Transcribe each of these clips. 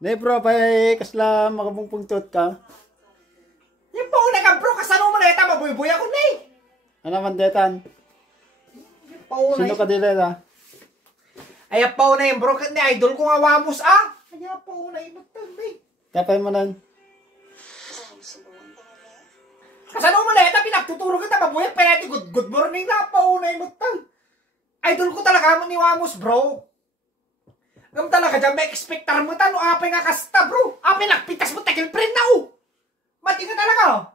Ne bro, pay kasla makapungpungtot ka. Yung po na ka bro, kasano mo na ita, mabuy-buy ako na eh. Ano man detan? Yung po na Sino ka dila? ay po na yung bro, ni idol ko nga wamos ah. Kaya po na yung matag eh. Kapay mo nan. Kasano mo na ita, pinagtuturo kita, mabuhay pa natin, good morning na po na yung matag. Idol ko talaga mo ni wamos bro. Ngam talaga dyan, may expectar mo ta, no apay nga kasta bro. Apay nagpitas mo, tagil friend na oh. Mati ka talaga.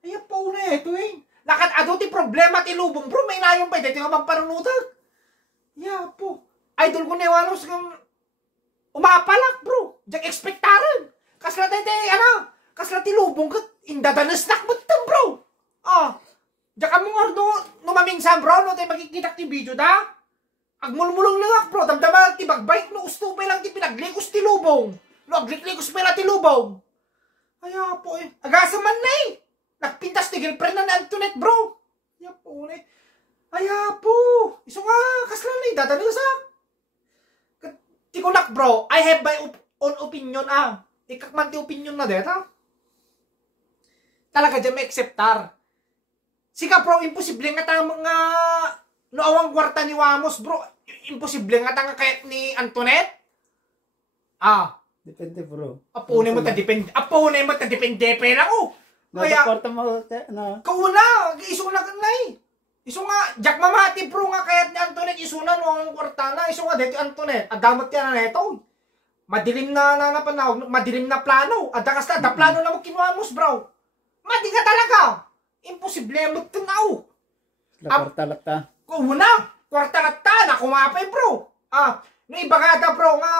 Ay, po na ito eh. Lakat ado ti problema ti lubong bro, may inayong pa, dito ka magparunutag. Ya po. Idol ko ni Wanos kung umapalak bro. Diyan expectaran. Kasla tayo ano, kasla ti lubong ka, indadanas nakmutan bro. Ah, diyan ka mong ordo, numamingsan bro, no tayo magkikita ti video da. Agmulmulong lang bro, damdama ti bagbike, no ustupay lang ti pinaglikos ti lubong. No agliklikos pa lang ti lubong. Kaya po eh, agasa man na eh. Nagpintas ti girlfriend na ni Antoinette bro. Kaya po eh. Kaya po, iso nga, kaslan na eh, dadanasak. Tikunak bro, I have my own opinion ah. Ikakman ti opinion na deta. Talaga dyan may acceptar. Sika bro, imposible nga tayo mga noawang kwarta ni Wamos bro. Imposible nga tayo kahit ni Antoinette. Ah. Depende bro. Apunin mo ta depende. Apunin mo ta depende pa lang oh. Kaya kwarta mo na. kauna, iso na kan nay. Iso nga, Jack mamati bro nga kahit ni Antoinette iso na noawang kwarta na. Iso nga dito Antoinette. Adamot yan na ito. Madilim na panahon, madilim na plano. Adakas na, da plano na mo kinuamos bro. Madi ka talaga. Imposible mo tunaw. Kwarta-lata. Kuna, kwarta na kumapay bro. Ah, no iba nga bro nga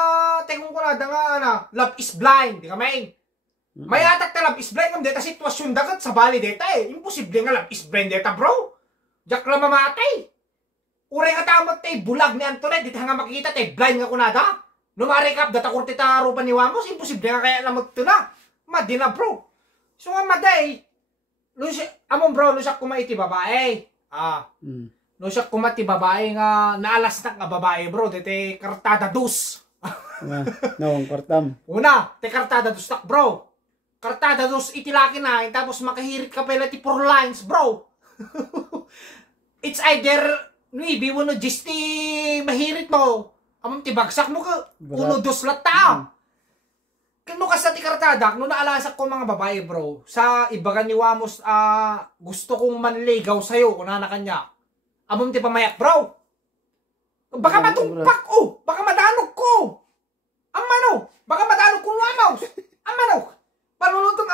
tingong ko na nga love is blind, di ka may. May atak ta love is blind kung deta sitwasyon dagat sa bali deta eh. Imposible nga love is blind deta bro. Jack lang mamatay. Ure nga tamot tay bulag ni Antoinette, dito nga makikita tay blind nga kunada. No marekap data kurti ta rupa ni Wamos, imposible nga kaya lamot na. Madi na bro. So nga maday. Amon bro, lusak kumaiti babae. Ah. No siya kumati babae nga naalas na nga babae bro, dete kartada dus. Nawang kwartam. Una, te kartada dus tak bro. Kartada dus itilaki na, tapos makahirit ka pala ti 4 lines bro. It's either nuibi mo no just ti mahirit mo. Amam ti bagsak mo ka, 1, 2 lata. Kano ka sa ti kartada, no naalasak ko mga babae bro, sa ibagan ni Wamos, gusto kong manligaw sa'yo, kung na kanya. Amom ti pamayak bro. Baka matumpak oh, baka madanog ko. Amano, baka madanog ko Wamos. Amano. Panunutong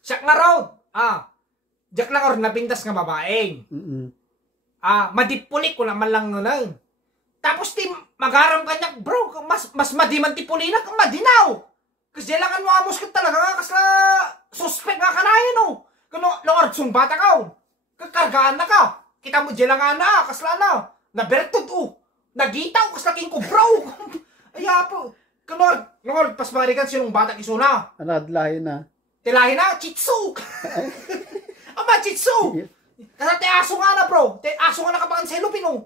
Siyak nga road. Jack lang or napintas nga babaeng. Madipulik ko naman lang nun. Tapos ti magaram kanya bro, mas madiman ti pulina kang madinaw. Kasi lang Wamos ka talaga nga kasla suspect nga kanayan oh. Kano ordsong bata ka oh. Kakargaan na ka. Kita mo dyan lang na, kasla na. Nabertod oh. Nagitaw, kaslaking ko bro. Ay po. Kanor, pasmarikan sinong batang isuna. Anadlahin na. Tilahin na, chitsu. Ama, chitsu. Kasi te aso nga na bro. Te aso nga nakapangan sa ilupin oh.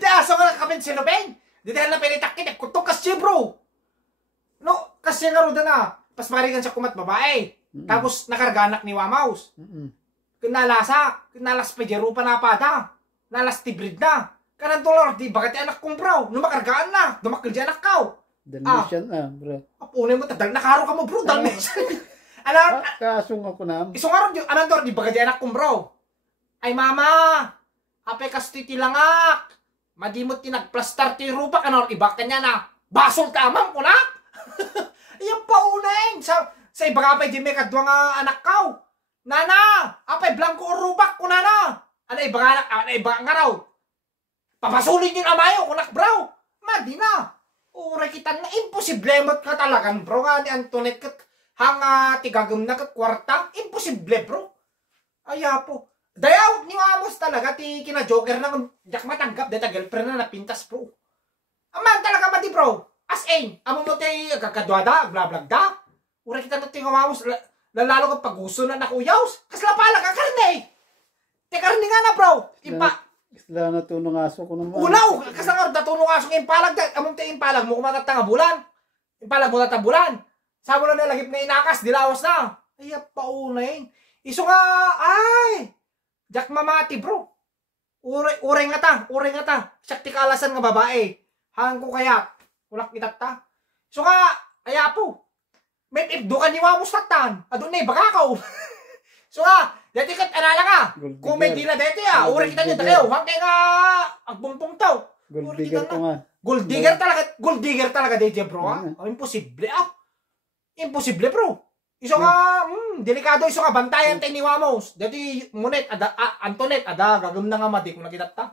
Te aso nga nakapangan sa ilupin. Di dahil na pinitakit, kutok kasi bro. No, kasi nga ro na. Pasmarikan siya kumat babae. Tapos nakarganak ni Wamaus. Nalas pejero pa na pada. Nalas tibrid na. Kanan dollar, di bakit anak kong bro? Lumakargaan na. Dumakil di anak ka. Dalmission na bro. Apunin mo, nakaro ka mo bro. Dalmission. Alam, kasung ako na. isong araw, anong dollar, di bakit di anak kong bro? Ay mama, apay kastiti langak. Madimot tinagplastar ti rupa kanor, iba kanya na. Basol tamang ko na. Ayan pa uneng. Sa iba ka pa, di may kadwa nga anak ka. Nana, apay blanco o rubak ko nana. Ano iba nga raw. Papasulin yun amayo, kunak bro. Madi na. Ura kita na imposible mo ka talagang bro nga ni Antoinette hanga tigagam na kat kwarta. Imposible bro. Aya po. Dayaw ni Wamos talaga ti kina joker na jak matanggap deta girlfriend na napintas bro. Aman talaga mati bro. As in, amo mo ti kakadwada, bla da. Ura kita na ti Wamos lalo ka pag-uso na nakuyaws. Kasla pala ka karne. Te karne nga na bro. Iba. Isla na tunong aso ko naman. Ulaw! Kasangar, datunong aso ng impalag. Among tayo impalag mo, kumatat nga bulan. Impalag mo na bulan. Sabo na nalagip na inakas, dilawas na. Ay, paunay. Iso nga, ay! Jack mamati, bro. Uray nga ta. Siyak tikalasan nga babae. Hang ko kaya. Ulak itat ta. So nga, aya po. May ibdo ka niwa mo statan. Adun na, bagakaw. So nga, dati kat anala ka. Kung may dila dati uray kita niya tayo. Hang kaya nga, agpungpung tao. Gold digger ko nga. Gold digger talaga DJ bro imposible Imposible bro. Iso ka, delikado iso ka bantayan tayo ni Wamos. Dati Monet, Antoinette, gagam na nga madi kung nakita ta.